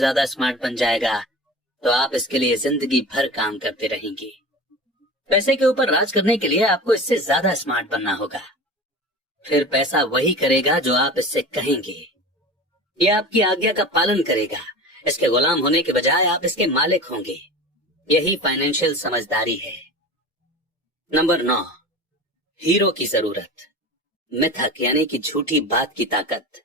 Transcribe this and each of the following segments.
ज्यादा स्मार्ट बन जाएगा तो आप इसके लिए जिंदगी भर काम करते रहेंगे। पैसे के ऊपर राज करने के लिए आपको इससे ज्यादा स्मार्ट बनना होगा। फिर पैसा वही करेगा जो आप इससे कहेंगे। यह आपकी आज्ञा का पालन करेगा। इसके गुलाम होने के बजाय आप इसके मालिक होंगे। यही फाइनेंशियल समझदारी है। नंबर 9, हीरो की जरूरत। मिथक यानी कि झूठी बात की ताकत।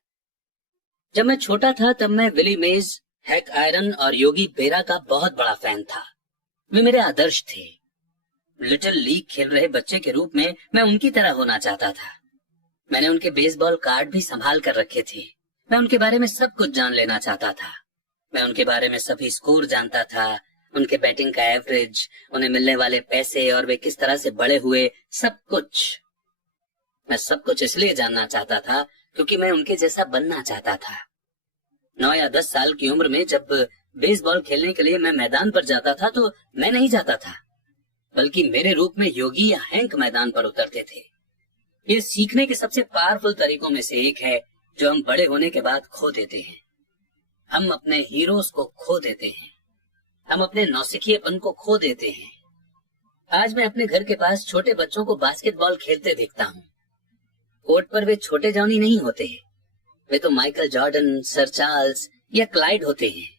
जब मैं छोटा था तब मैं विली मेज, हैक आयरन और योगी बेरा का बहुत बड़ा फैन था। वे मेरे आदर्श थे। लिटिल लीग खेल रहे बच्चे के रूप में मैं उनकी तरह होना चाहता था। मैंने उनके बेसबॉल कार्ड भी संभाल कर रखे थे। मैं उनके बारे में सब कुछ जान लेना चाहता था। मैं उनके बारे में सभी स्कोर जानता था, उनके बैटिंग का एवरेज, उन्हें मिलने वाले पैसे और वे किस तरह से बड़े हुए, सब कुछ। मैं सब कुछ इसलिए जानना चाहता था क्योंकि मैं उनके जैसा बनना चाहता था। 9 या 10 साल की उम्र में जब बेसबॉल खेलने के लिए मैं मैदान पर जाता था तो मैं नहीं जाता था, बल्कि मेरे रूप में योगी या हैंक मैदान पर उतरते थे। ये सीखने के सबसे पावरफुल तरीकों में से एक है जो हम बड़े होने के बाद खो देते हैं। हम अपने हीरोज को खो देते हैं। हम अपने नौसिखिएपन को खो देते हैं। आज मैं अपने घर के पास छोटे बच्चों को बास्केटबॉल खेलते देखता हूँ। कोर्ट पर वे छोटे जॉनी नहीं होते, वे तो माइकल जॉर्डन, सर चार्ल्स या क्लाइड होते हैं।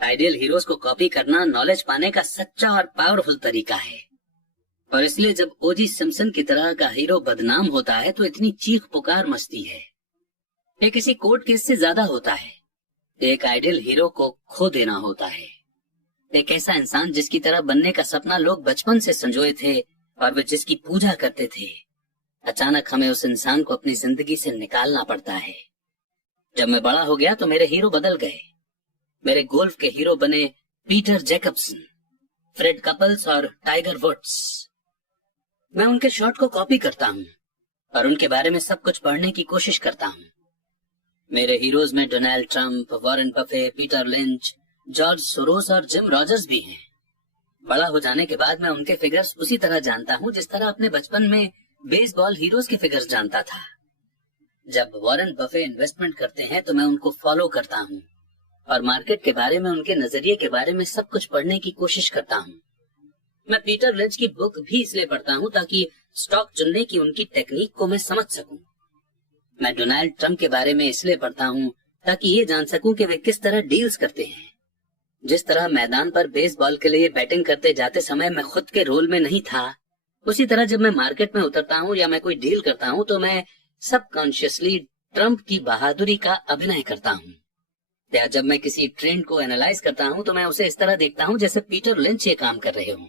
आइडियल हीरोज को कॉपी करना नॉलेज पाने का सच्चा और पावरफुल तरीका है। और इसलिए जब ओजी सिम्पसन की तरह का हीरो बदनाम होता है तो इतनी चीख पुकार मचती है। ये किसी कोर्ट केस से ज्यादा होता है। एक आइडियल हीरो को खो देना होता है। एक ऐसा इंसान जिसकी तरह बनने का सपना लोग बचपन से संजोए थे और वे जिसकी पूजा करते थे। अचानक हमें उस इंसान को अपनी जिंदगी से निकालना पड़ता है। जब मैं बड़ा हो गया तो मेरे हीरो बदल गए। मेरे गोल्फ के हीरो बने पीटर जैकब्सन, फ्रेड कपल्स और टाइगर वुड्स। मैं उनके शॉट को कॉपी करता हूँ और उनके बारे में सब कुछ पढ़ने की कोशिश करता हूँ। मेरे हीरोज में Donald Trump, Warren Buffett, Peter lynch, George Soros और जिम रॉजर्स भी हैं। बड़ा हो जाने के बाद मैं उनके फिगर्स उसी तरह जानता हूँ जिस तरह अपने बचपन में बेसबॉल हीरोज के फिगर्स जानता था। जब वॉरेन बफे इन्वेस्टमेंट करते हैं तो मैं उनको फॉलो करता हूँ और मार्केट के बारे में, उनके नजरिए के बारे में सब कुछ पढ़ने की कोशिश करता हूँ। मैं पीटर लिंच की बुक भी इसलिए पढ़ता हूँ ताकि स्टॉक चुनने की उनकी टेक्निक को मैं समझ सकूं। मैं डोनाल्ड ट्रंप के बारे में इसलिए पढ़ता हूँ ताकि ये जान सकूं कि वे किस तरह डील्स करते हैं। जिस तरह मैदान पर बेसबॉल के लिए बैटिंग करते जाते समय मैं खुद के रोल में नहीं था, उसी तरह जब मैं मार्केट में उतरता हूँ या मैं कोई डील करता हूँ तो मैं सबकॉन्शियसली ट्रंप की बहादुरी का अभिनय करता हूँ। या जब मैं किसी ट्रेंड को एनालाइज करता हूँ तो मैं उसे इस तरह देखता हूँ जैसे पीटर लिंच ये काम कर रहे हों।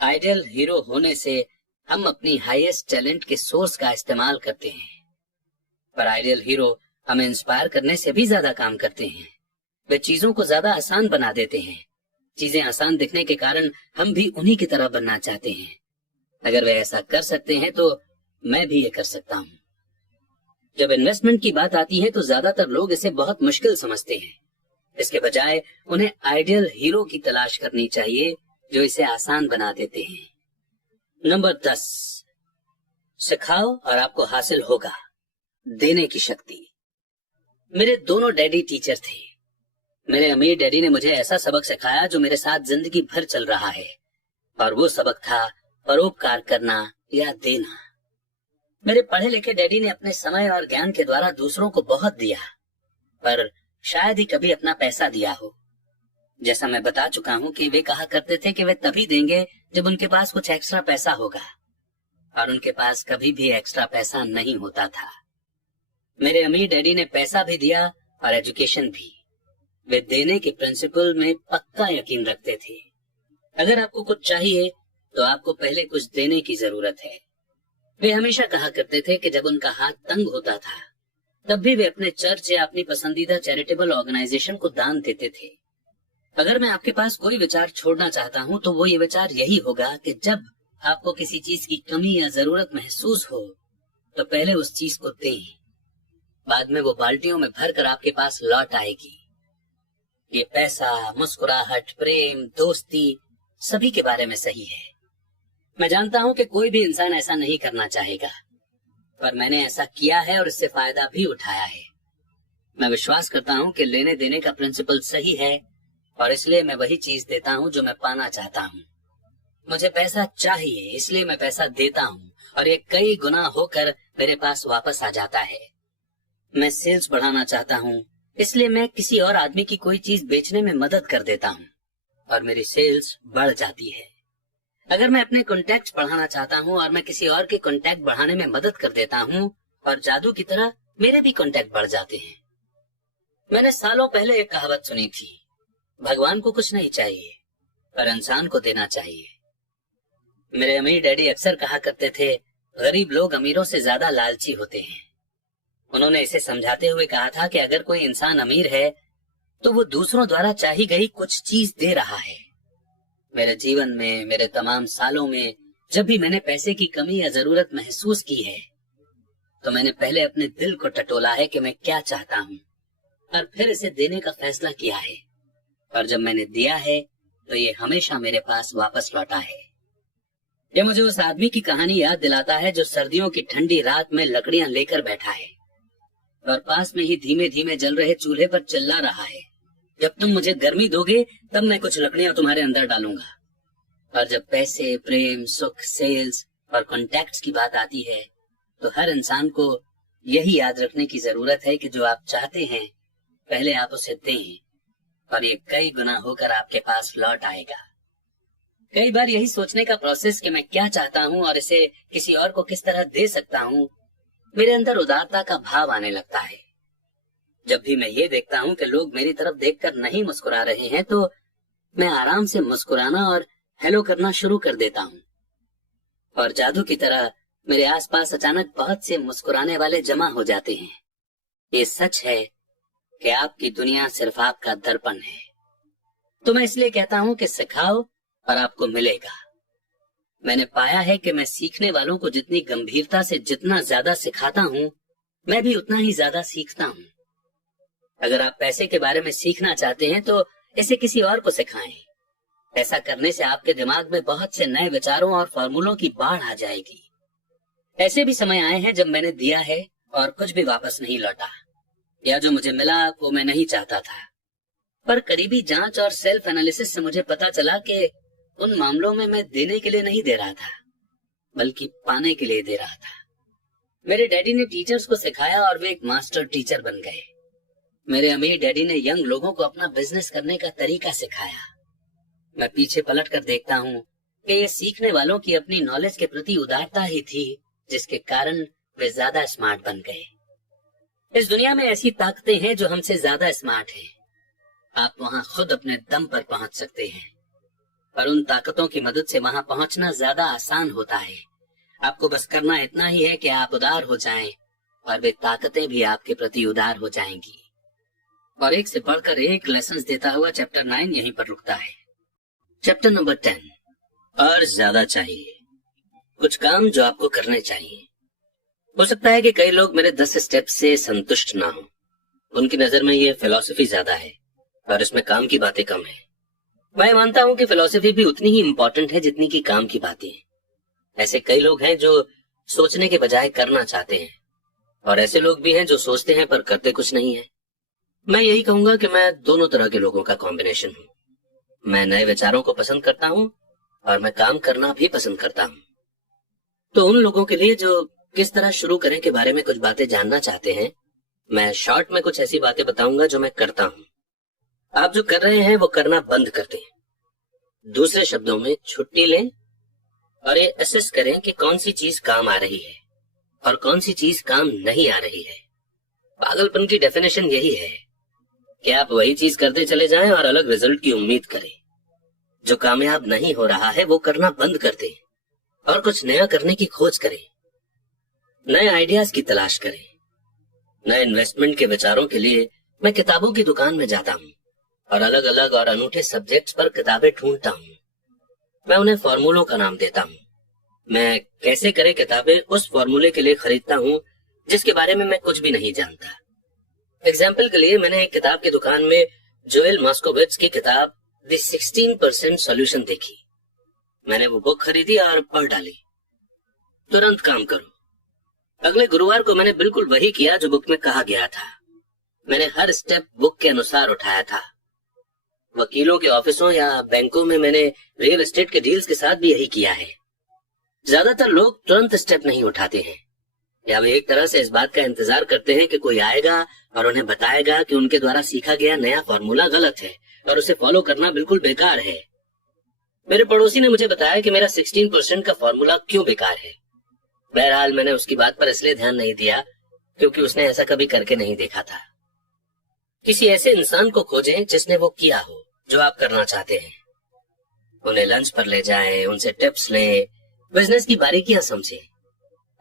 आइडियल हीरो होने से हम अपनी हाईएस्ट टैलेंट के सोर्स का इस्तेमाल करते हैं, पर आइडियल हीरो हमें इंस्पायर करने से भी ज्यादा काम करते हैं। वे चीजों को ज्यादा आसान बना देते हैं। चीजें आसान दिखने के कारण हम भी उन्हीं की तरह बनना चाहते हैं। अगर वे ऐसा कर सकते हैं तो मैं भी ये कर सकता हूँ। जब इन्वेस्टमेंट की बात आती है तो ज्यादातर लोग इसे बहुत मुश्किल समझते हैं। इसके बजाय उन्हें आइडियल हीरो की तलाश करनी चाहिए जो इसे आसान बना देते हैं। नंबर 10, सिखाओ और आपको हासिल होगा देने की शक्ति। मेरे दोनों डैडी टीचर थे। मेरे अमीर डैडी ने मुझे ऐसा सबक सिखाया जो मेरे साथ जिंदगी भर चल रहा है, और वो सबक था परोपकार करना या देना। मेरे पढ़े लिखे डैडी ने अपने समय और ज्ञान के द्वारा दूसरों को बहुत दिया, पर शायद ही कभी अपना पैसा दिया हो। जैसा मैं बता चुका हूँ कि वे कहा करते थे कि वे तभी देंगे जब उनके पास कुछ एक्स्ट्रा पैसा होगा, और उनके पास कभी भी एक्स्ट्रा पैसा नहीं होता था। मेरे अमीर डैडी ने पैसा भी दिया और एजुकेशन भी। वे देने के प्रिंसिपल में पक्का यकीन रखते थे। अगर आपको कुछ चाहिए तो आपको पहले कुछ देने की जरूरत है। वे हमेशा कहा करते थे कि जब उनका हाथ तंग होता था तब भी वे अपने चर्च या अपनी पसंदीदा चैरिटेबल ऑर्गेनाइजेशन को दान देते थे। अगर मैं आपके पास कोई विचार छोड़ना चाहता हूँ तो वो ये विचार यही होगा कि जब आपको किसी चीज की कमी या जरूरत महसूस हो तो पहले उस चीज को दें। बाद में वो बाल्टियों में भरकर आपके पास लौट आएगी। ये पैसा, मुस्कुराहट, प्रेम, दोस्ती सभी के बारे में सही है। मैं जानता हूँ कि कोई भी इंसान ऐसा नहीं करना चाहेगा, पर मैंने ऐसा किया है और इससे फायदा भी उठाया है। मैं विश्वास करता हूँ कि लेने देने का प्रिंसिपल सही है और इसलिए मैं वही चीज देता हूँ जो मैं पाना चाहता हूँ। मुझे पैसा चाहिए इसलिए मैं पैसा देता हूँ और ये कई गुना होकर मेरे पास वापस आ जाता है। मैं सेल्स बढ़ाना चाहता हूँ इसलिए मैं किसी और आदमी की कोई चीज बेचने में मदद कर देता हूँ और मेरी सेल्स बढ़ जाती है। अगर मैं अपने कॉन्टैक्ट बढ़ाना चाहता हूँ और मैं किसी और के कॉन्टैक्ट बढ़ाने में मदद कर देता हूँ और जादू की तरह मेरे भी कॉन्टैक्ट बढ़ जाते हैं। मैंने सालों पहले एक कहावत सुनी थी, भगवान को कुछ नहीं चाहिए पर इंसान को देना चाहिए। मेरे अमीर डैडी अक्सर कहा करते थे, गरीब लोग अमीरों से ज्यादा लालची होते हैं। उन्होंने इसे समझाते हुए कहा था कि अगर कोई इंसान अमीर है तो वो दूसरों द्वारा चाही गई कुछ चीज दे रहा है। मेरे जीवन में, मेरे तमाम सालों में जब भी मैंने पैसे की कमी या जरूरत महसूस की है तो मैंने पहले अपने दिल को टटोला है कि मैं क्या चाहता हूँ और फिर इसे देने का फैसला किया है और जब मैंने दिया है तो ये हमेशा मेरे पास वापस लौटा है। ये मुझे उस आदमी की कहानी याद दिलाता है जो सर्दियों की ठंडी रात में लकड़ियां लेकर बैठा है और पास में ही धीमे धीमे जल रहे चूल्हे पर चिल्ला रहा है, जब तुम मुझे गर्मी दोगे तब मैं कुछ लकड़ियां तुम्हारे अंदर डालूंगा। और जब पैसे, प्रेम, सुख, सेल्स और कॉन्टैक्ट्स की बात आती है तो हर इंसान को यही याद रखने की जरूरत है कि जो आप चाहते हैं पहले आप उसे दें और ये कई गुना होकर आपके पास लौट आएगा। कई बार यही सोचने का प्रोसेस कि मैं क्या चाहता हूँ और इसे किसी और को किस तरह दे सकता हूँ, मेरे अंदर उदारता का भाव आने लगता है। जब भी मैं ये देखता हूँ कि लोग मेरी तरफ देखकर नहीं मुस्कुरा रहे हैं तो मैं आराम से मुस्कुराना और हेलो करना शुरू कर देता हूँ और जादू की तरह मेरे आसपास अचानक बहुत से मुस्कुराने वाले जमा हो जाते हैं। ये सच है कि आपकी दुनिया सिर्फ आपका दर्पण है। तो मैं इसलिए कहता हूँ कि सिखाओ और आपको मिलेगा। मैंने पाया है कि मैं सीखने वालों को जितनी गंभीरता से जितना ज्यादा सिखाता हूँ, मैं भी उतना ही ज्यादा सीखता हूँ। अगर आप पैसे के बारे में सीखना चाहते हैं तो इसे किसी और को सिखाएं। ऐसा करने से आपके दिमाग में बहुत से नए विचारों और फॉर्मूलों की बाढ़ आ जाएगी। ऐसे भी समय आए हैं जब मैंने दिया है और कुछ भी वापस नहीं लौटा, या जो मुझे मिला वो मैं नहीं चाहता था। पर करीबी जांच और सेल्फ एनालिसिस से मुझे पता चला कि उन मामलों में मैं देने के लिए नहीं दे रहा था बल्कि पाने के लिए दे रहा था। मेरे डैडी ने टीचर्स को सिखाया और वे एक मास्टर टीचर बन गए। मेरे अमीर डैडी ने यंग लोगों को अपना बिजनेस करने का तरीका सिखाया। मैं पीछे पलट कर देखता हूँ कि ये सीखने वालों की अपनी नॉलेज के प्रति उदारता ही थी जिसके कारण वे ज्यादा स्मार्ट बन गए। इस दुनिया में ऐसी ताकतें हैं जो हमसे ज्यादा स्मार्ट हैं। आप वहाँ खुद अपने दम पर पहुँच सकते हैं, पर उन ताकतों की मदद से वहाँ पहुँचना ज्यादा आसान होता है। आपको बस करना इतना ही है कि आप उदार हो जाएं और वे ताकतें भी आपके प्रति उदार हो जाएंगी। और एक से बढ़कर एक लेसन देता हुआ चैप्टर 9 यहीं पर रुकता है। चैप्टर नंबर 10, और ज्यादा चाहिए। कुछ काम जो आपको करने चाहिए। हो सकता है कि कई लोग मेरे 10 स्टेप से संतुष्ट ना हो। उनकी नजर में ये फिलॉसफी ज्यादा है और इसमें काम की बातें कम है। मैं मानता हूँ कि फिलॉसफी भी उतनी ही इम्पोर्टेंट है जितनी की काम की बातें। ऐसे कई लोग हैं जो सोचने के बजाय करना चाहते हैं और ऐसे लोग भी हैं जो सोचते हैं पर करते कुछ नहीं है। मैं यही कहूंगा कि मैं दोनों तरह के लोगों का कॉम्बिनेशन हूँ। मैं नए विचारों को पसंद करता हूँ और मैं काम करना भी पसंद करता हूँ। तो उन लोगों के लिए जो किस तरह शुरू करें के बारे में कुछ बातें जानना चाहते हैं, मैं शॉर्ट में कुछ ऐसी बातें बताऊंगा जो मैं करता हूँ। आप जो कर रहे हैं वो करना बंद कर दें। दूसरे शब्दों में, छुट्टी लें और ये असेस करें कि कौन सी चीज काम आ रही है और कौन सी चीज काम नहीं आ रही है। पागलपन की डेफिनेशन यही है कि आप वही चीज करते चले जाएं और अलग रिजल्ट की उम्मीद करें। जो कामयाब नहीं हो रहा है वो करना बंद कर दें और कुछ नया करने की खोज करें। नए आइडियाज की तलाश करें। नए इन्वेस्टमेंट के विचारों के लिए मैं किताबों की दुकान में जाता हूँ और अलग अलग और अनूठे सब्जेक्ट्स पर किताबें ढूंढता हूँ। मैं उन्हें फॉर्मूलों का नाम देता हूँ। मैं कैसे करे किताबें उस फॉर्मूले के लिए खरीदता हूँ जिसके बारे में मैं कुछ भी नहीं जानता। एग्जाम्पल के लिए मैंने एक किताब की दुकान में जोएल मॉस्कोविट्ज की किताब द 16% सॉल्यूशन देखी। मैंने वो बुक खरीदी और पढ़ डाली। तुरंत काम करो। अगले गुरुवार को मैंने बिल्कुल वही किया जो बुक में कहा गया था। मैंने हर स्टेप बुक के अनुसार उठाया था। वकीलों के ऑफिसों या बैंकों में मैंने रियल एस्टेट के डील्स के साथ भी यही किया है। ज्यादातर लोग तुरंत स्टेप नहीं उठाते हैं, या वे एक तरह से इस बात का इंतजार करते हैं कि कोई आएगा और उन्हें बताएगा कि उनके द्वारा सीखा गया नया फॉर्मूला गलत है और उसे फॉलो करना बिल्कुल बेकार है। मेरे पड़ोसी ने मुझे बताया कि मेरा 16% का फॉर्मूला क्यों बेकार है। बहरहाल मैंने उसकी बात पर इसलिए ध्यान नहीं दिया क्योंकि उसने ऐसा कभी करके नहीं देखा था। किसी ऐसे इंसान को खोजें जिसने वो किया हो जो आप करना चाहते हैं। उन्हें लंच पर ले जाएं, उनसे टिप्स लें, बिजनेस की बारीकियां समझें।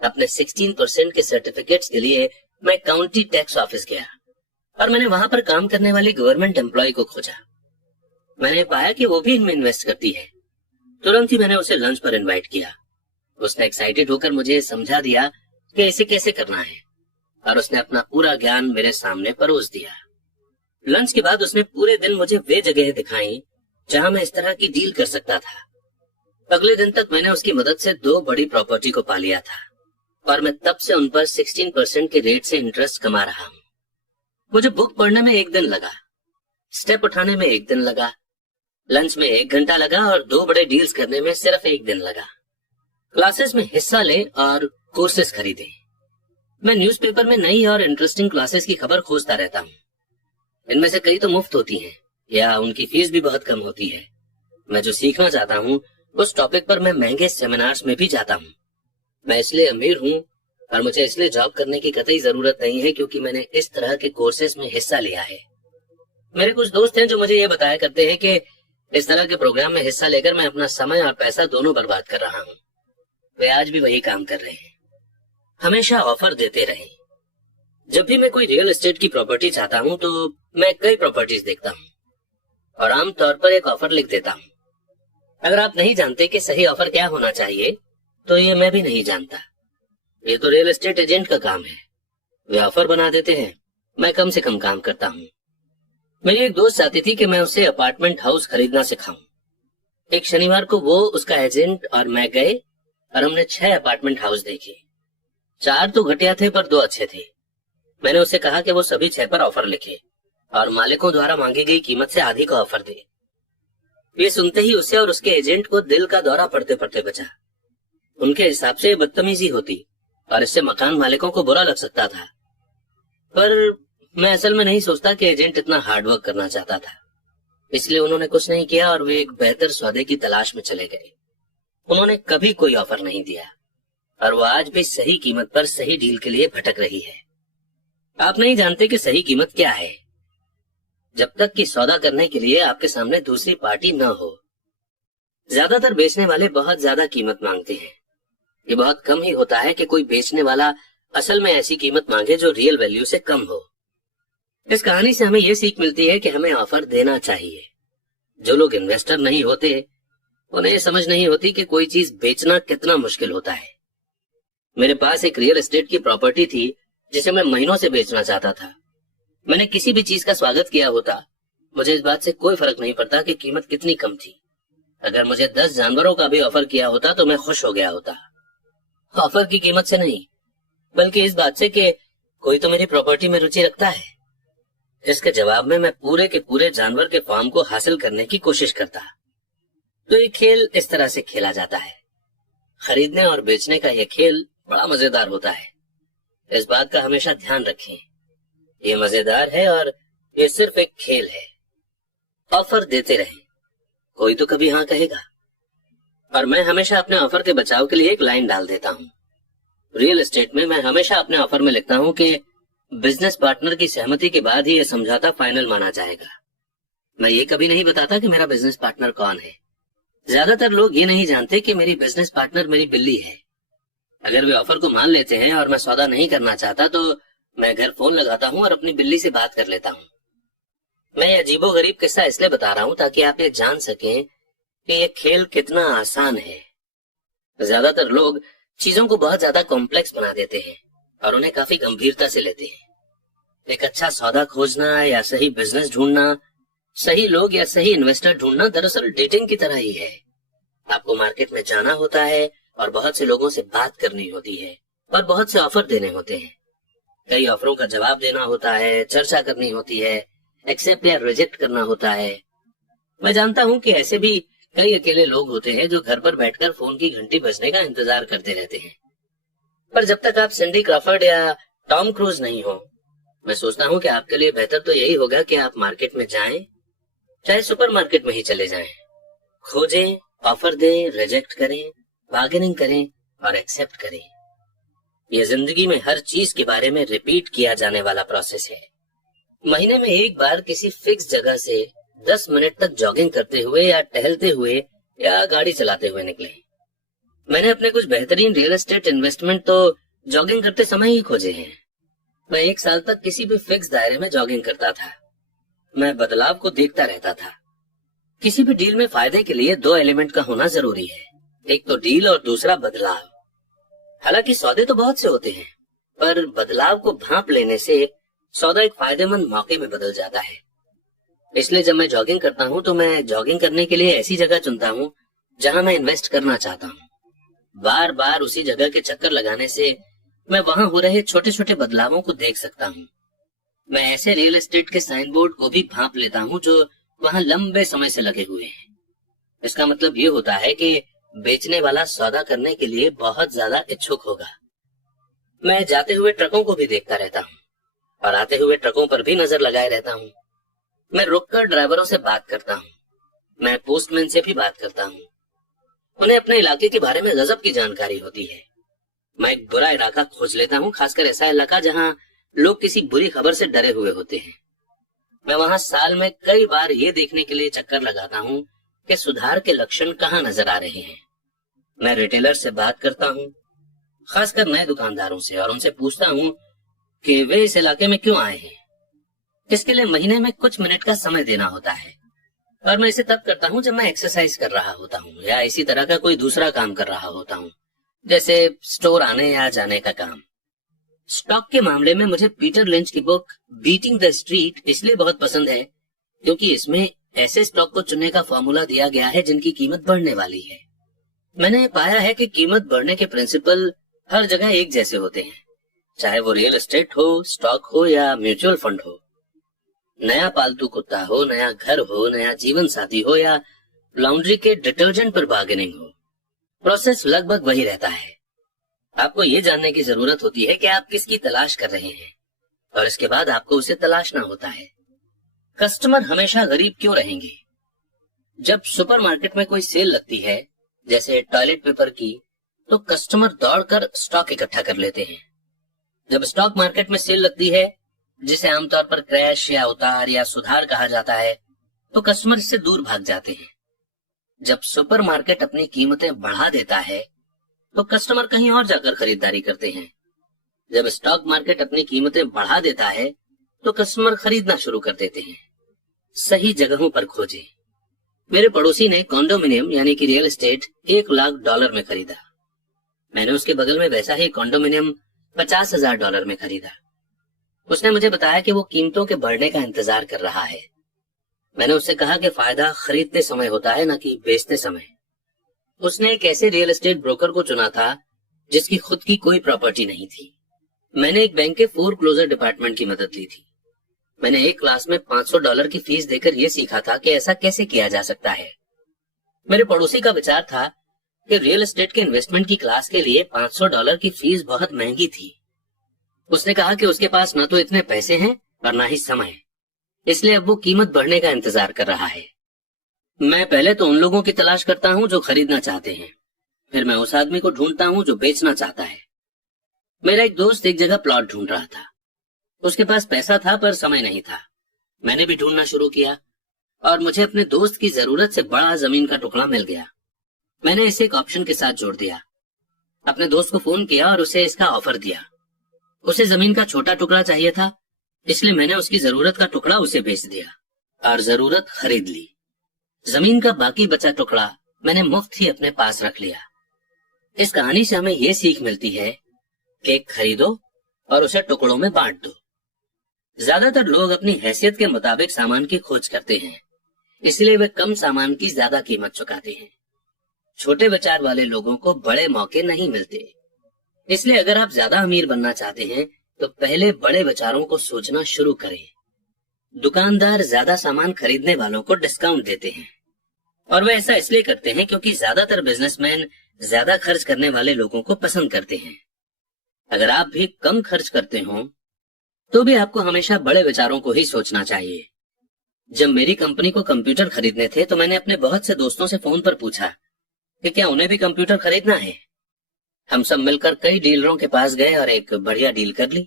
अपने 16% के सर्टिफिकेट्स के लिए मैं काउंटी टैक्स ऑफिस गया और मैंने वहां पर काम करने वाले गवर्नमेंट एम्प्लॉय को खोजा। मैंने पाया कि वो भी इनमें इन्वेस्ट करती है। तुरंत ही मैंने उसे लंच पर इनवाइट किया। उसने एक्साइटेड होकर मुझे समझा दिया कि इसे कैसे करना है और उसने अपना पूरा ज्ञान मेरे सामने परोस दिया। लंच के बाद उसने पूरे दिन मुझे वे जगह दिखाई जहां मैं इस तरह की डील कर सकता था। अगले दिन तक मैंने उसकी मदद से 2 बड़ी प्रॉपर्टी को पा लिया था और मैं तब से उन पर 16% के रेट से इंटरेस्ट कमा रहा हूँ। मुझे बुक पढ़ने में 1 दिन लगा, स्टेप उठाने में 1 दिन लगा, लंच में 1 घंटा लगा और 2 बड़े डील्स करने में सिर्फ 1 दिन लगा। क्लासेस में हिस्सा लें और कोर्सेज खरीदें। मैं न्यूज़पेपर में नई और इंटरेस्टिंग क्लासेस की खबर खोजता रहता हूँ। इनमें से कई तो मुफ्त होती हैं या उनकी फीस भी बहुत कम होती है। मैं जो सीखना चाहता हूँ उस टॉपिक पर मैं महंगे सेमिनार्स में भी जाता हूँ। मैं इसलिए अमीर हूँ और मुझे इसलिए जॉब करने की कतई जरूरत नहीं है क्योंकि मैंने इस तरह के कोर्सेज में हिस्सा लिया है। मेरे कुछ दोस्त हैं जो मुझे ये बताया करते हैं कि इस तरह के प्रोग्राम में हिस्सा लेकर मैं अपना समय और पैसा दोनों बर्बाद कर रहा हूँ। वे आज भी वही काम कर रहे हैं, हमेशा ऑफर देते रहे। जब भी मैं कोई रियल एस्टेट की प्रॉपर्टी चाहता हूँ तो मैं कई प्रॉपर्टीज देखता हूँ और आमतौर पर एक ऑफर लिख देता हूँ। अगर आप नहीं जानते कि सही ऑफर क्या होना चाहिए तो ये मैं भी नहीं जानता। ये तो रियल एस्टेट एजेंट का काम है। वे ऑफर बना देते हैं, मैं कम से कम काम करता हूँ। मेरी एक दोस्त चाहती थी कि मैं उसे अपार्टमेंट हाउस खरीदना सिखाऊं। एक शनिवार को वो, उसका एजेंट और मैं गए और हमने 6 अपार्टमेंट हाउस देखे। 4 तो घटिया थे पर 2 अच्छे थे। मैंने उसे कहा कि वो सभी 6 पर ऑफर लिखे और मालिकों द्वारा मांगी गई कीमत से आधी का ऑफर दे। ये सुनते ही उसे और उसके एजेंट को दिल का दौरा पड़ते पड़ते बचा। उनके हिसाब से बदतमीजी होती और इससे मकान मालिकों को बुरा लग सकता था, पर मैं असल में नहीं सोचता कि एजेंट इतना हार्डवर्क करना चाहता था। इसलिए उन्होंने कुछ नहीं किया और वे एक बेहतर सौदे की तलाश में चले गए। उन्होंने कभी कोई ऑफर नहीं दिया और वो आज भी सही कीमत पर सही डील के लिए भटक रही है। आप नहीं जानते कि सही कीमत क्या है जब तक कि सौदा करने के लिए आपके सामने दूसरी पार्टी न हो। ज्यादातर बेचने वाले बहुत ज्यादा कीमत मांगते हैं। ये बहुत कम ही होता है कि कोई बेचने वाला असल में ऐसी कीमत मांगे जो रियल वैल्यू से कम हो। इस कहानी से हमें यह सीख मिलती है कि हमें ऑफर देना चाहिए। जो लोग इन्वेस्टर नहीं होते उन्हें ये समझ नहीं होती कि कोई चीज बेचना कितना मुश्किल होता है। मेरे पास एक रियल एस्टेट की प्रॉपर्टी थी जिसे मैं महीनों से बेचना चाहता था। मैंने किसी भी चीज का स्वागत किया होता, मुझे इस बात से कोई फर्क नहीं पड़ता कि कीमत कितनी कम थी। अगर मुझे 10 जानवरों का भी ऑफर किया होता तो मैं खुश हो गया होता। ऑफर की कीमत से नहीं, बल्कि इस बात से कि कोई तो मेरी प्रॉपर्टी में रुचि रखता है। इसके जवाब में मैं पूरे के पूरे जानवर के फार्म को हासिल करने की कोशिश करता। तो ये खेल इस तरह से खेला जाता है। खरीदने और बेचने का यह खेल बड़ा मजेदार होता है। इस बात का हमेशा ध्यान रखें, ये मजेदार है और ये सिर्फ एक खेल है। ऑफर देते रहें, कोई तो कभी हाँ कहेगा। और मैं हमेशा अपने ऑफर के बचाव के लिए एक लाइन डाल देता हूँ। रियल एस्टेट में मैं हमेशा अपने ऑफर में लिखता हूँ कि बिजनेस पार्टनर की सहमति के बाद ही यह समझौता फाइनल माना जाएगा। मैं ये कभी नहीं बताता कि मेरा बिजनेस पार्टनर कौन है। ज्यादातर लोग ये नहीं जानते कि मेरी बिजनेस पार्टनर मेरी बिल्ली है। अगर वे ऑफर को मान लेते हैं और मैं सौदा नहीं करना चाहता तो मैं घर फोन लगाता हूँ और अपनी बिल्ली से बात कर लेता हूँ। मैं ये अजीबोगरीब किस्सा इसलिए बता रहा हूँ ताकि आप ये जान सकें कि ये खेल कितना आसान है। ज्यादातर लोग चीजों को बहुत ज्यादा कॉम्प्लेक्स बना देते हैं और उन्हें काफी गंभीरता से लेते हैं। एक अच्छा सौदा खोजना या सही बिजनेस ढूंढना, सही लोग या सही इन्वेस्टर ढूंढना दरअसल डेटिंग की तरह ही है। आपको मार्केट में जाना होता है और बहुत से लोगों से बात करनी होती है और बहुत से ऑफर देने होते हैं। कई ऑफरों का जवाब देना होता है, चर्चा करनी होती है, एक्सेप्ट या रिजेक्ट करना होता है। मैं जानता हूँ कि ऐसे भी कई अकेले लोग होते हैं जो घर पर बैठकर फोन की घंटी बजने का इंतजार करते रहते हैं। पर जब तक आप सिंडी क्रॉफर्ड या टॉम क्रूज नहीं हो, मैं सोचता हूँ कि आपके लिए बेहतर तो यही होगा कि आप मार्केट में जाएं, चाहे सुपरमार्केट में ही चले जाएं, खोजें, ऑफर दें, रिजेक्ट करें, बार्गेनिंग करें और एक्सेप्ट करें। यह जिंदगी में हर चीज के बारे में रिपीट किया जाने वाला प्रोसेस है। महीने में एक बार किसी फिक्स जगह से 10 मिनट तक जॉगिंग करते हुए या टहलते हुए या गाड़ी चलाते हुए निकले। मैंने अपने कुछ बेहतरीन रियल एस्टेट इन्वेस्टमेंट तो जॉगिंग करते समय ही खोजे हैं। मैं 1 साल तक किसी भी फिक्स दायरे में जॉगिंग करता था। मैं बदलाव को देखता रहता था। किसी भी डील में फायदे के लिए 2 एलिमेंट का होना जरूरी है, एक तो डील और दूसरा बदलाव। हालांकि सौदे तो बहुत से होते हैं, पर बदलाव को भांप लेने से सौदा एक फायदेमंद मौके में बदल जाता है। इसलिए जब मैं जॉगिंग करता हूँ तो मैं जॉगिंग करने के लिए ऐसी जगह चुनता हूँ जहां मैं इन्वेस्ट करना चाहता हूँ। बार बार उसी जगह के चक्कर लगाने से मैं वहां हो रहे छोटे छोटे बदलावों को देख सकता हूँ। मैं ऐसे रियल एस्टेट के साइन बोर्ड को भी भांप लेता हूँ जो वहां लंबे समय से लगे हुए हैं। इसका मतलब ये होता है कि बेचने वाला सौदा करने के लिए बहुत ज्यादा इच्छुक होगा। मैं जाते हुए ट्रकों को भी देखता रहता हूँ और आते हुए ट्रकों पर भी नजर लगाए रहता हूँ। मैं रुककर ड्राइवरों से बात करता हूँ। मैं पोस्टमैन से भी बात करता हूँ। उन्हें अपने इलाके के बारे में गजब की जानकारी होती है। मैं एक बुरा इलाका खोज लेता हूँ, खासकर ऐसा इलाका जहाँ लोग किसी बुरी खबर से डरे हुए होते हैं। मैं वहां साल में कई बार ये देखने के लिए चक्कर लगाता हूँ कि सुधार के लक्षण कहाँ नजर आ रहे हैं। मैं रिटेलर से बात करता हूँ, खासकर नए दुकानदारों से, और उनसे पूछता हूँ कि वे इस इलाके में क्यों आए हैं। इसके लिए महीने में कुछ मिनट का समय देना होता है, और मैं इसे तब करता हूँ जब मैं एक्सरसाइज कर रहा होता हूँ या इसी तरह का कोई दूसरा काम कर रहा होता हूँ, जैसे स्टोर आने या जाने का काम। स्टॉक के मामले में मुझे पीटर लिंच की बुक बीटिंग द स्ट्रीट इसलिए बहुत पसंद है क्योंकि इसमें ऐसे स्टॉक को चुनने का फॉर्मूला दिया गया है जिनकी कीमत बढ़ने वाली है। मैंने पाया है कि कीमत बढ़ने के प्रिंसिपल हर जगह एक जैसे होते हैं, चाहे वो रियल एस्टेट हो, स्टॉक हो या म्यूचुअल फंड हो। नया पालतू कुत्ता हो, नया घर हो, नया जीवन साथी हो या लॉन्ड्री के डिटर्जेंट पर बार्गेनिंग हो, प्रोसेस लगभग वही रहता है। आपको ये जानने की जरूरत होती है कि आप किसकी तलाश कर रहे हैं और इसके बाद आपको उसे तलाशना होता है। कस्टमर हमेशा गरीब क्यों रहेंगे? जब सुपरमार्केट में कोई सेल लगती है, जैसे टॉयलेट पेपर की, तो कस्टमर दौड़कर स्टॉक इकट्ठा कर लेते हैं। जब स्टॉक मार्केट में सेल लगती है, जिसे आमतौर पर क्रैश या उतार या सुधार कहा जाता है, तो कस्टमर इससे दूर भाग जाते हैं। जब सुपरमार्केट अपनी कीमतें बढ़ा देता है, तो कस्टमर कहीं और जाकर खरीदारी करते हैं। जब स्टॉक मार्केट अपनी कीमतें बढ़ा देता है, तो कस्टमर खरीदना शुरू कर देते हैं। सही जगहों पर खोजें। मेरे पड़ोसी ने कॉन्डोमिनियम यानी कि रियल एस्टेट $1 लाख में खरीदा। मैंने उसके बगल में वैसा ही कॉन्डोमिनियम $50,000 में खरीदा। उसने मुझे बताया कि वो कीमतों के बढ़ने का इंतजार कर रहा है। मैंने उससे कहा कि फायदा खरीदते समय होता है, न कि बेचते समय। उसने एक ऐसे रियल एस्टेट ब्रोकर को चुना था जिसकी खुद की कोई प्रॉपर्टी नहीं थी। मैंने एक बैंक के फोरक्लोजर डिपार्टमेंट की मदद ली थी। मैंने एक क्लास में $500 की फीस देकर यह सीखा था कि ऐसा कैसे किया जा सकता है। मेरे पड़ोसी का विचार था कि रियल एस्टेट के इन्वेस्टमेंट की क्लास के लिए $500 की फीस बहुत महंगी थी। उसने कहा कि उसके पास न तो इतने पैसे हैं और न ही समय, इसलिए अब वो कीमत बढ़ने का इंतजार कर रहा है। मैं पहले तो उन लोगों की तलाश करता हूँ जो खरीदना चाहते हैं, फिर मैं उस आदमी को ढूंढता हूँ जो बेचना चाहता है। मेरा एक दोस्त एक जगह प्लॉट ढूंढ रहा था। उसके पास पैसा था पर समय नहीं था। मैंने भी ढूंढना शुरू किया और मुझे अपने दोस्त की जरूरत से बड़ा जमीन का टुकड़ा मिल गया। मैंने इसे एक ऑप्शन के साथ जोड़ दिया। अपने दोस्त को फोन किया और उसे इसका ऑफर दिया। उसे जमीन का छोटा टुकड़ा चाहिए था, इसलिए मैंने उसकी जरूरत का टुकड़ा उसे बेच दिया और जरूरत खरीद ली। जमीन का बाकी बचा टुकड़ा मैंने मुफ्त ही अपने पास रख लिया। इस कहानी से हमें यह सीख मिलती है कि खरीदो और उसे टुकड़ों में बांट दो। ज्यादातर लोग अपनी हैसियत के मुताबिक सामान की खोज करते हैं, इसलिए वे कम सामान की ज्यादा कीमत चुकाते हैं। छोटे विचार वाले लोगों को बड़े मौके नहीं मिलते। इसलिए अगर आप ज्यादा अमीर बनना चाहते हैं तो पहले बड़े विचारों को सोचना शुरू करें। दुकानदार ज्यादा सामान खरीदने वालों को डिस्काउंट देते हैं, और वे ऐसा इसलिए करते हैं क्योंकि ज्यादातर बिजनेसमैन ज्यादा खर्च करने वाले लोगों को पसंद करते हैं। अगर आप भी कम खर्च करते हो तो भी आपको हमेशा बड़े विचारों को ही सोचना चाहिए। जब मेरी कंपनी को कंप्यूटर खरीदने थे तो मैंने अपने बहुत से दोस्तों से फोन पर पूछा कि क्या उन्हें भी कंप्यूटर खरीदना है। हम सब मिलकर कई डीलरों के पास गए और एक बढ़िया डील कर ली,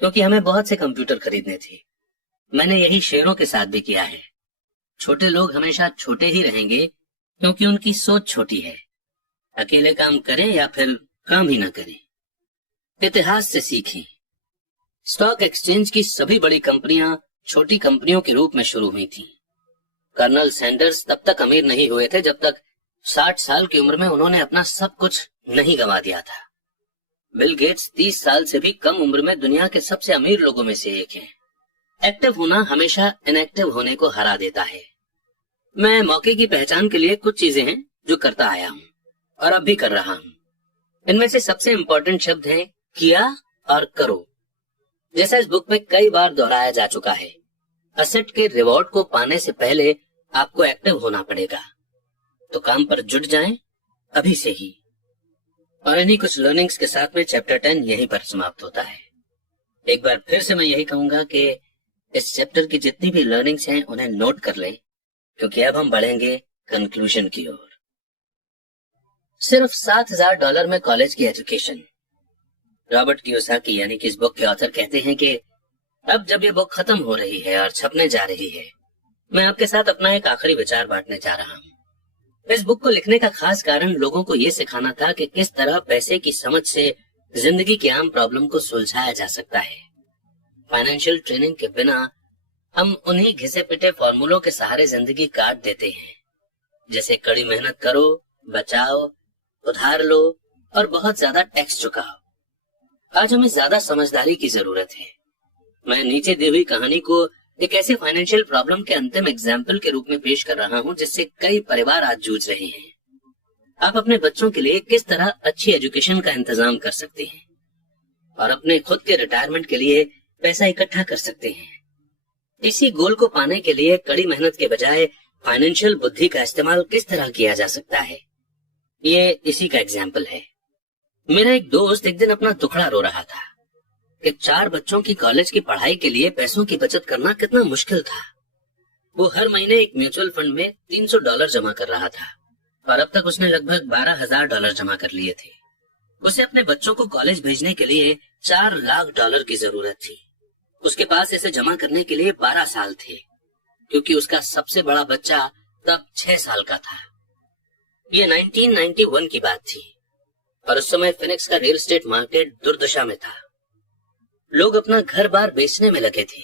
क्योंकि हमें बहुत से कंप्यूटर खरीदने थे। मैंने यही शेयरों के साथ भी किया है। छोटे लोग हमेशा छोटे ही रहेंगे क्योंकि उनकी सोच छोटी है। अकेले काम करें या फिर काम ही ना करें। इतिहास से सीखें। स्टॉक एक्सचेंज की सभी बड़ी कंपनियां छोटी कंपनियों के रूप में शुरू हुई थीं। कर्नल सैंडर्स तब तक अमीर नहीं हुए थे जब तक 60 साल की उम्र में उन्होंने अपना सब कुछ नहीं गंवा दिया था। बिल गेट्स 30 साल से भी कम उम्र में दुनिया के सबसे अमीर लोगों में से एक हैं। एक्टिव होना हमेशा इनएक्टिव होने को हरा देता है। मैं मौके की पहचान के लिए कुछ चीजें हैं जो करता आया हूँ और अब भी कर रहा हूँ। इनमें से सबसे इंपॉर्टेंट शब्द है किया और करो। जैसा इस बुक में कई बार दोहराया जा चुका है, असेट के रिवॉर्ड को पाने से पहले आपको एक्टिव होना पड़ेगा। तो काम पर जुट जाएं अभी से ही। और इन्हीं कुछ लर्निंग्स के साथ में चैप्टर 10 यहीं पर समाप्त होता है। एक बार फिर से मैं यही कहूंगा कि इस चैप्टर की जितनी भी लर्निंग्स हैं उन्हें नोट कर लें, क्योंकि अब हम बढ़ेंगे कंक्लूजन की ओर। सिर्फ $7,000 में कॉलेज की एजुकेशन। रॉबर्ट कियोसाकी यानी कि इस बुक के ऑथर कहते हैं कि अब जब ये बुक खत्म हो रही है और छपने जा रही है, मैं आपके साथ अपना एक आखिरी विचार बांटने जा रहा हूँ। इस बुक को लिखने का खास कारण लोगों को ये सिखाना था कि किस तरह पैसे की समझ से जिंदगी की आम प्रॉब्लम को सुलझाया जा सकता है। फाइनेंशियल ट्रेनिंग के बिना हम उन्हीं घिसे पिटे फॉर्मूलों के सहारे जिंदगी काट देते हैं, जैसे कड़ी मेहनत करो, बचाओ, उधार लो और बहुत ज्यादा टैक्स चुकाओ। आज हमें ज्यादा समझदारी की जरूरत है। मैं नीचे दी हुई कहानी को एक ऐसे फाइनेंशियल प्रॉब्लम के अंतिम एग्जाम्पल के रूप में पेश कर रहा हूँ जिससे कई परिवार आज जूझ रहे हैं। आप अपने बच्चों के लिए किस तरह अच्छी एजुकेशन का इंतजाम कर सकते हैं और अपने खुद के रिटायरमेंट के लिए पैसा इकट्ठा कर सकते हैं। इसी गोल को पाने के लिए कड़ी मेहनत के बजाय फाइनेंशियल बुद्धि का इस्तेमाल किस तरह किया जा सकता है, ये इसी का एग्जाम्पल है। मेरा एक दोस्त एक दिन अपना दुखड़ा रो रहा था कि 4 बच्चों की कॉलेज की पढ़ाई के लिए पैसों की बचत करना कितना मुश्किल था। वो हर महीने एक म्यूचुअल फंड में $300 जमा कर रहा था और अब तक उसने लगभग $12,000 जमा कर लिए थे। उसे अपने बच्चों को कॉलेज भेजने के लिए $4 लाख की जरूरत थी। उसके पास इसे जमा करने के लिए 12 साल थे, क्योंकि उसका सबसे बड़ा बच्चा तब 6 साल का था। ये 1991 की बात थी और उस समय फिनिक्स का रियल एस्टेट मार्केट दुर्दशा में था। लोग अपना घर बार बेचने में लगे थे।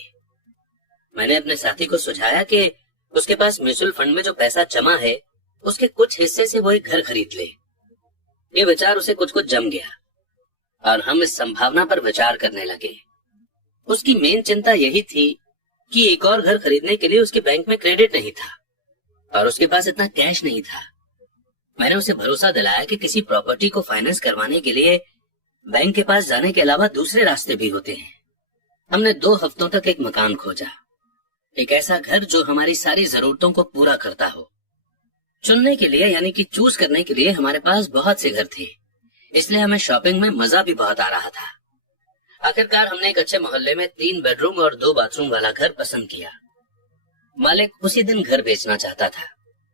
मैंने अपने साथी को सुझाया कि उसके पास म्यूचुअल फंड में जो पैसा जमा है उसके कुछ हिस्से से वो एक घर खरीद ले। ये विचार उसे कुछ जम गया और हम इस संभावना पर विचार करने लगे। उसकी मेन चिंता यही थी कि एक और घर खरीदने के लिए उसके बैंक में क्रेडिट नहीं था और उसके पास इतना कैश नहीं था। मैंने उसे भरोसा दिलाया कि किसी प्रॉपर्टी को फाइनेंस करवाने के लिए बैंक के पास जाने के अलावा दूसरे रास्ते भी होते हैं। हमने 2 हफ्तों तक एक मकान खोजा, एक ऐसा घर जो हमारी सारी जरूरतों को पूरा करता हो। चुनने के लिए यानी कि चूज करने के लिए हमारे पास बहुत से घर थे, इसलिए हमें शॉपिंग में मजा भी बहुत आ रहा था। आखिरकार हमने एक अच्छे मोहल्ले में 3 बेडरूम और 2 बाथरूम वाला घर पसंद किया। मालिक उसी दिन घर बेचना चाहता था,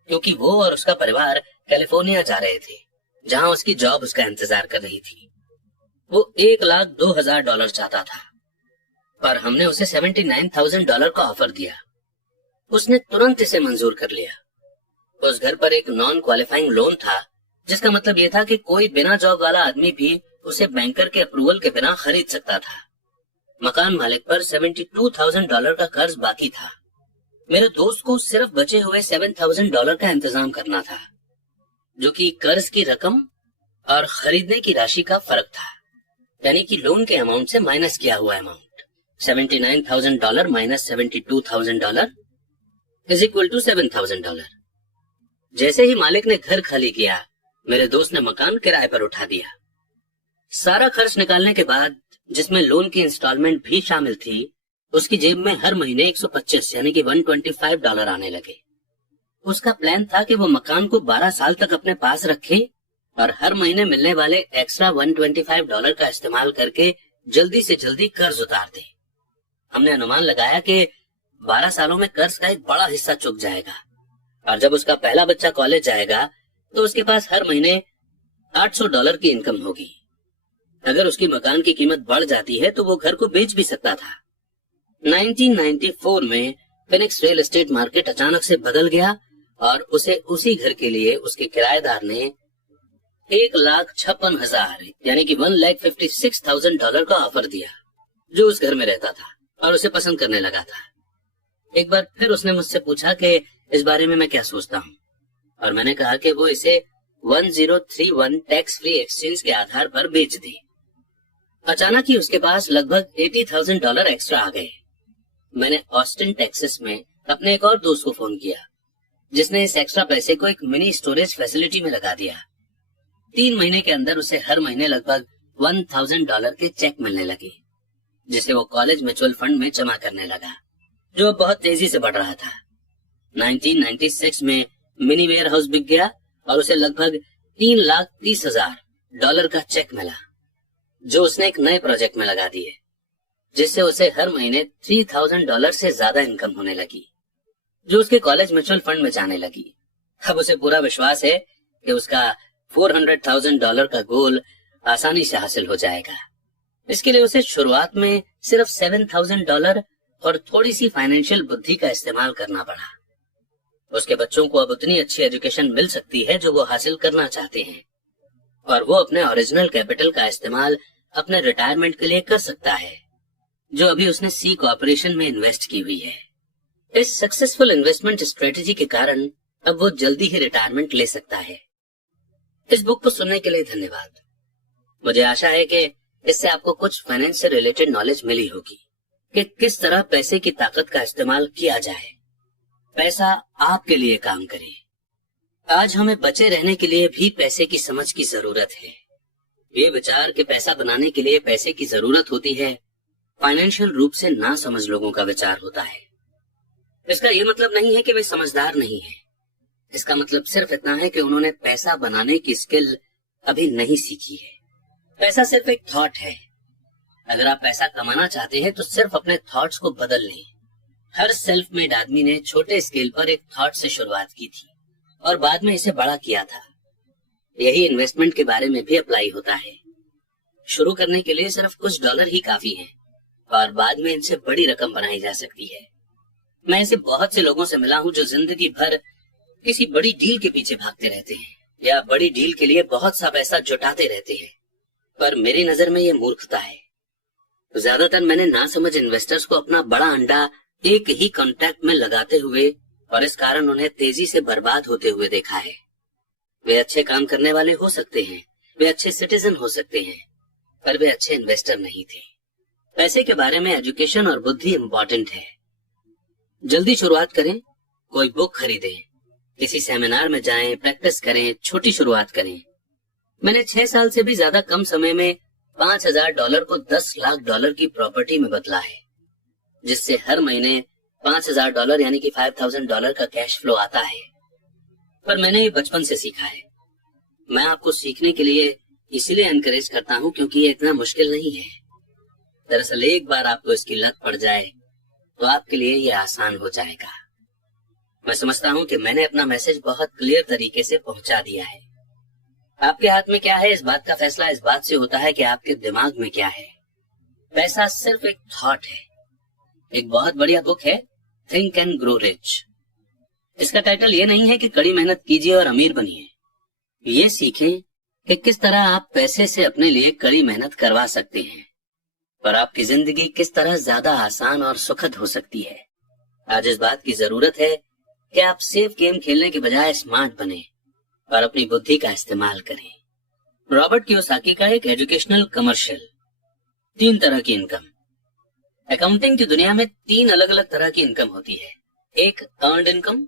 क्योंकि वो और उसका परिवार कैलिफोर्निया जा रहे थे, जहां उसकी जॉब उसका इंतजार कर रही थी। वो $1,02,000 चाहता था, पर हमने उसे $79,000 का ऑफर दिया। उसने तुरंत इसे मंजूर कर लिया। उस घर पर एक नॉन क्वालिफाइंग लोन था, जिसका मतलब यह था कि कोई बिना जॉब वाला आदमी भी उसे बैंकर के अप्रूवल के बिना खरीद सकता था। मकान मालिक पर $72,000 का कर्ज बाकी था। मेरे दोस्त को सिर्फ बचे हुए $7,000 का इंतजाम करना था, जो कि कर्ज की रकम और खरीदने की राशि का फर्क था, यानी कि लोन के अमाउंट से माइनस किया हुआ amount. $79,000 minus $72,000 is equal to $7,000। जैसे ही मालिक ने घर खाली किया, मेरे दोस्त ने मकान किराए पर उठा दिया। सारा खर्च निकालने के बाद जिसमें लोन की इंस्टॉलमेंट भी शामिल थी, उसकी जेब में हर महीने 125 यानी कि $125 आने लगे। उसका प्लान था कि वो मकान को 12 साल तक अपने पास रखे और हर महीने मिलने वाले एक्स्ट्रा $125 का इस्तेमाल करके जल्दी से जल्दी कर्ज उतार दे। हमने अनुमान लगाया कि 12 सालों में कर्ज का एक बड़ा हिस्सा चुक जाएगा और जब उसका पहला बच्चा कॉलेज जाएगा तो उसके पास हर महीने $800 की इनकम होगी। अगर उसकी मकान की कीमत बढ़ जाती है तो वो घर को बेच भी सकता था। 1994 में फिनिक्स रियल एस्टेट मार्केट अचानक से बदल गया और उसे उसी घर के लिए उसके किराएदार ने $1,56,000 यानी कि $1,56,000 का ऑफर दिया, जो उस घर में रहता था और उसे पसंद करने लगा था। एक बार फिर उसने मुझसे पूछा कि इस बारे में मैं क्या सोचता हूँ और मैंने कहा कि वो इसे 1031 टैक्स फ्री एक्सचेंज के आधार पर बेच दे। अचानक ही उसके पास लगभग $80,000 एक्स्ट्रा आ गए। मैंने ऑस्टिन टेक्सास में अपने एक और दोस्त को फोन किया, जिसने इस एक्स्ट्रा पैसे को एक मिनी स्टोरेज फैसिलिटी में लगा दिया। 3 महीने के अंदर उसे हर महीने लगभग $1,000 के चेक मिलने लगे, जिसे वो कॉलेज म्यूचुअल फंड में जमा करने लगा, जो बहुत तेजी से बढ़ रहा था। 1996 में मिनी वेयर हाउस बिक गया और उसे लगभग $3,30,000 का चेक मिला, जो उसने एक नए प्रोजेक्ट में लगा दिए, जिससे उसे हर महीने $3,000 से ज्यादा इनकम होने लगी, जो उसके कॉलेज म्यूचुअल फंड में जाने लगी। अब उसे पूरा विश्वास है कि उसका $400,000 का गोल आसानी से हासिल हो जाएगा। इसके लिए उसे शुरुआत में सिर्फ $7,000 और थोड़ी सी फाइनेंशियल बुद्धि का इस्तेमाल करना पड़ा। उसके बच्चों को अब उतनी अच्छी एजुकेशन मिल सकती है जो वो हासिल करना चाहते हैं और वो अपने ओरिजिनल कैपिटल का इस्तेमाल अपने रिटायरमेंट के लिए कर सकता है, जो अभी उसने सी कॉर्पोरेशन में इन्वेस्ट की हुई है। इस सक्सेसफुल इन्वेस्टमेंट स्ट्रेटेजी के कारण अब वो जल्दी ही रिटायरमेंट ले सकता है। इस बुक को सुनने के लिए धन्यवाद। मुझे आशा है कि इससे आपको कुछ फाइनेंस से रिलेटेड नॉलेज मिली होगी कि किस तरह पैसे की ताकत का इस्तेमाल किया जाए, पैसा आपके लिए काम करे। आज हमें बचे रहने के लिए भी पैसे की समझ की जरूरत है। ये विचार कि पैसा बनाने के लिए पैसे की जरूरत होती है, फाइनेंशियल रूप से ना समझ लोगों का विचार होता है। इसका ये मतलब नहीं है कि वे समझदार नहीं हैं। इसका मतलब सिर्फ इतना है कि उन्होंने पैसा बनाने की स्किल अभी नहीं सीखी है। पैसा सिर्फ एक थॉट है। अगर आप पैसा कमाना चाहते हैं तो सिर्फ अपने थॉट्स को बदल लें। हर सेल्फ मेड आदमी ने छोटे स्केल पर एक थॉट से शुरुआत की थी और बाद में इसे बड़ा किया था। यही इन्वेस्टमेंट के बारे में भी अप्लाई होता है। शुरू करने के लिए सिर्फ कुछ डॉलर ही काफी हैं और बाद में इनसे बड़ी रकम बनाई जा सकती है। मैं ऐसे बहुत से लोगों से मिला हूं जो जिंदगी भर किसी बड़ी डील के पीछे भागते रहते हैं या बड़ी डील के लिए बहुत सा पैसा जुटाते रहते हैं, पर मेरी नजर में ये मूर्खता है। ज्यादातर मैंने नासमझ इन्वेस्टर्स को अपना बड़ा अंडा एक ही कॉन्ट्रैक्ट में लगाते हुए और इस कारण उन्हें तेजी से बर्बाद होते हुए देखा है। वे अच्छे काम करने वाले हो सकते हैं, वे अच्छे सिटीजन हो सकते हैं, पर वे अच्छे इन्वेस्टर नहीं थे। पैसे के बारे में एजुकेशन और बुद्धि इम्पोर्टेंट है। जल्दी शुरुआत करें, कोई बुक खरीदें, किसी सेमिनार में जाएं, प्रैक्टिस करें, छोटी शुरुआत करें। मैंने 6 साल से भी ज्यादा कम समय में $5,000 को $10 लाख की प्रॉपर्टी में बदला है, जिससे हर महीने $5,000 यानी कि $5,000 का कैश फ्लो आता है। पर मैंने ये बचपन से सीखा है। मैं आपको सीखने के लिए इसलिए एनकरेज करता हूँ क्योंकि ये इतना मुश्किल नहीं है। दरअसल एक बार आपको इसकी लत पड़ जाए तो आपके लिए ये आसान हो जाएगा। मैं समझता हूँ कि मैंने अपना मैसेज बहुत क्लियर तरीके से पहुंचा दिया है। आपके हाथ में क्या है, इस बात का फैसला इस बात से होता है कि आपके दिमाग में क्या है। पैसा सिर्फ एक थॉट है। एक बहुत बढ़िया बुक है थिंक एंड ग्रो रिच। इसका टाइटल ये नहीं है कि कड़ी मेहनत कीजिए और अमीर बनिए। ये सीखें कि किस तरह आप पैसे से अपने लिए कड़ी मेहनत करवा सकते हैं और आपकी जिंदगी किस तरह ज्यादा आसान और सुखद हो सकती है। आज इस बात की जरूरत है कि आप सेफ गेम खेलने के बजाय स्मार्ट बने और अपनी बुद्धि का इस्तेमाल करें। रॉबर्ट कियोसाकी का एक एजुकेशनल कमर्शियल। 3 तरह की इनकम। अकाउंटिंग की दुनिया में 3 अलग अलग तरह की इनकम होती है। एक अर्न्ड इनकम,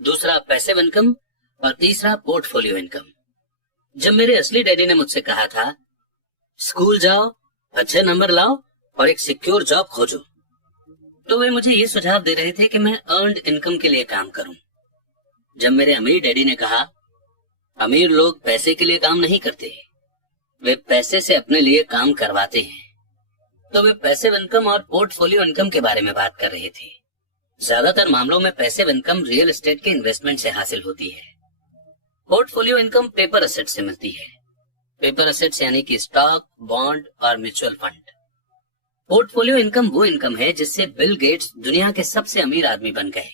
दूसरा पैसिव इनकम और तीसरा पोर्टफोलियो इनकम। जब मेरे असली डैडी ने मुझसे कहा था स्कूल जाओ अच्छे नंबर लाओ और एक सिक्योर जॉब खोजो। तो वे मुझे ये सुझाव दे रहे थे कि मैं अर्नड इनकम के लिए काम करूं। जब मेरे अमीर डैडी ने कहा, अमीर लोग पैसे के लिए काम नहीं करते, वे पैसे से अपने लिए काम करवाते हैं, तो वे पैसिव इनकम और पोर्टफोलियो इनकम के बारे में बात कर रहे थे। ज्यादातर मामलों में पैसिव इनकम रियल एस्टेट के इन्वेस्टमेंट से हासिल होती है। पोर्टफोलियो इनकम पेपर एसेट से मिलती है। पेपर एसेट्स यानी कि स्टॉक, बॉन्ड और म्यूचुअल फंड। पोर्टफोलियो इनकम वो इनकम है जिससे बिल गेट्स दुनिया के सबसे अमीर आदमी बन गए।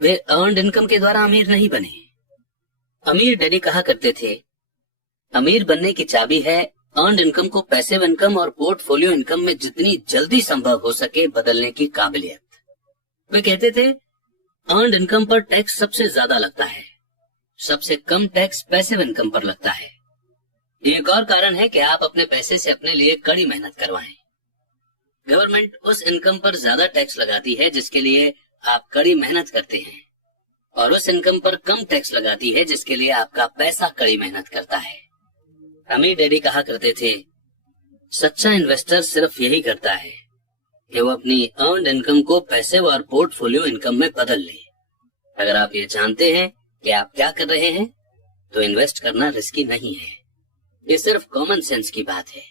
वे अर्नड इनकम के द्वारा अमीर नहीं बने। अमीर डैडी कहा करते थे, अमीर बनने की चाबी है अर्नड इनकम को पैसिव इनकम और पोर्टफोलियो इनकम में जितनी जल्दी संभव हो सके बदलने की काबिलियत। वे कहते थे, अर्नड इनकम पर टैक्स सबसे ज्यादा लगता है, सबसे कम टैक्स पैसिव इनकम पर लगता है। एक और कारण है कि आप अपने पैसे से अपने लिए कड़ी मेहनत करवाएं। गवर्नमेंट उस इनकम पर ज्यादा टैक्स लगाती है जिसके लिए आप कड़ी मेहनत करते हैं, और उस इनकम पर कम टैक्स लगाती है जिसके लिए आपका पैसा कड़ी मेहनत करता है। अमीर डैडी कहा करते थे, सच्चा इन्वेस्टर सिर्फ यही करता है कि वो अपनी अर्नड इनकम को पैसिव और पोर्टफोलियो इनकम में बदल ले। अगर आप ये जानते हैं कि आप क्या कर रहे हैं, तो इन्वेस्ट करना रिस्की नहीं है। ये सिर्फ कॉमन सेंस की बात है।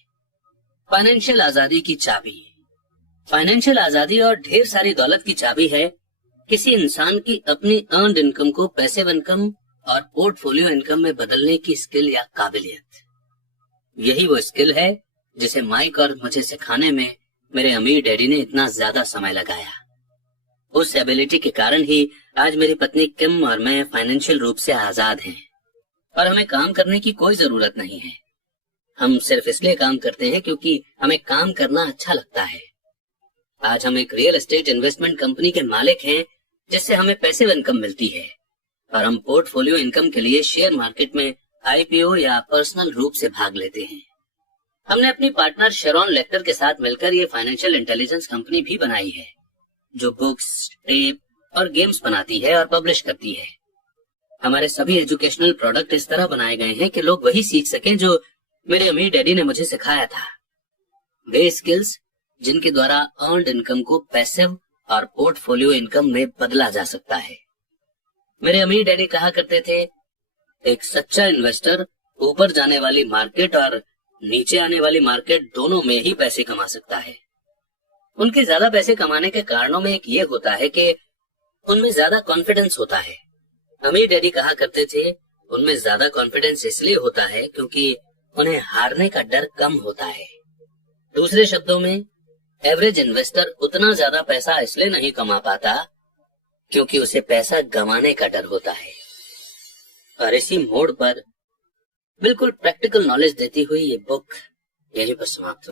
फाइनेंशियल आजादी की चाबी। फाइनेंशियल आजादी और ढेर सारी दौलत की चाबी है किसी इंसान की अपनी अर्नड इनकम को पैसिव इनकम और पोर्टफोलियो इनकम में बदलने की स्किल या काबिलियत। यही वो स्किल है जिसे माइक और मुझे सिखाने में मेरे अमीर डैडी ने इतना ज्यादा समय लगाया। उस एबिलिटी के कारण ही आज मेरी पत्नी किम और मैं फाइनेंशियल रूप से आजाद हैं, और हमें काम करने की कोई जरूरत नहीं है। हम सिर्फ इसलिए काम करते हैं क्योंकि हमें काम करना अच्छा लगता है। आज हम एक रियल एस्टेट इन्वेस्टमेंट कंपनी के मालिक हैं जिससे हमें पैसिव इनकम मिलती है, और हम पोर्टफोलियो इनकम के लिए शेयर मार्केट में आईपीओ या पर्सनल रूप से भाग लेते हैं। हमने अपनी पार्टनर शेरॉन लेक्टर के साथ मिलकर ये फाइनेंशियल इंटेलिजेंस कंपनी भी बनाई है, जो बुक्स, टेप और गेम्स बनाती है और पब्लिश करती है। हमारे सभी एजुकेशनल प्रोडक्ट इस तरह बनाए गए हैं कि लोग वही सीख सकें जो मेरे अमीर डैडी ने मुझे सिखाया था। वे स्किल्स जिनके द्वारा अर्नड इनकम को पैसिव और पोर्टफोलियो इनकम में बदला जा सकता है। मेरे अमीर डैडी कहा करते थे, एक सच्चा इन्वेस्टर ऊपर जाने वाली मार्केट और नीचे आने वाली मार्केट दोनों में ही पैसे कमा सकता है। उनके ज्यादा पैसे कमाने के कारणों में एक ये होता है कि उनमें ज्यादा कॉन्फिडेंस होता है। अमीर डैडी कहा करते थे, उनमें ज्यादा कॉन्फिडेंस इसलिए होता है क्योंकि उन्हें हारने का डर कम होता है। दूसरे शब्दों में, एवरेज इन्वेस्टर उतना ज्यादा पैसा इसलिए नहीं कमा पाता क्योंकि उसे पैसा गंवाने का डर होता है। और इसी मोड़ पर बिल्कुल प्रैक्टिकल नॉलेज देती हुई ये बुक यहीं पर समाप्त